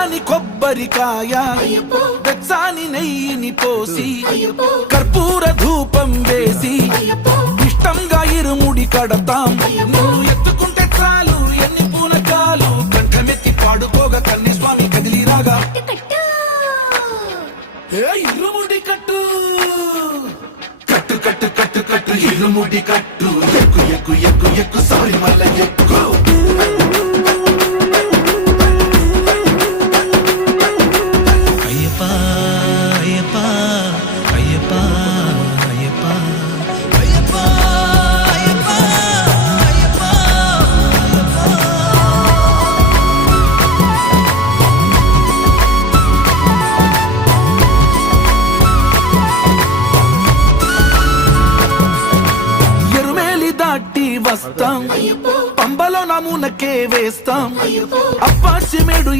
పచ్చాని కొబ్బరికాయ వెచ్చాని నెయ్యిని పోసి కర్పూర ధూపం వేసి ఇష్టంగా ఇరుముడి కడతాం. నువ్వు ఎత్తుకుంటే చాలు ఎన్ని పూనకాలు కంఠమెత్తి పాడుకోగా కన్యస్వామి కదిలిరాగా ఇరుముడి కట్టు కట్టు కట్టు కట్టు కట్టు ఇరుముడి కట్టు ఎక్కు ఎక్కు ఎక్కు ఎక్కు సారి మల్ల ఎక్కు. వస్తాం పంబలో నమూనకే వేస్తాం అప్పాచి మేడు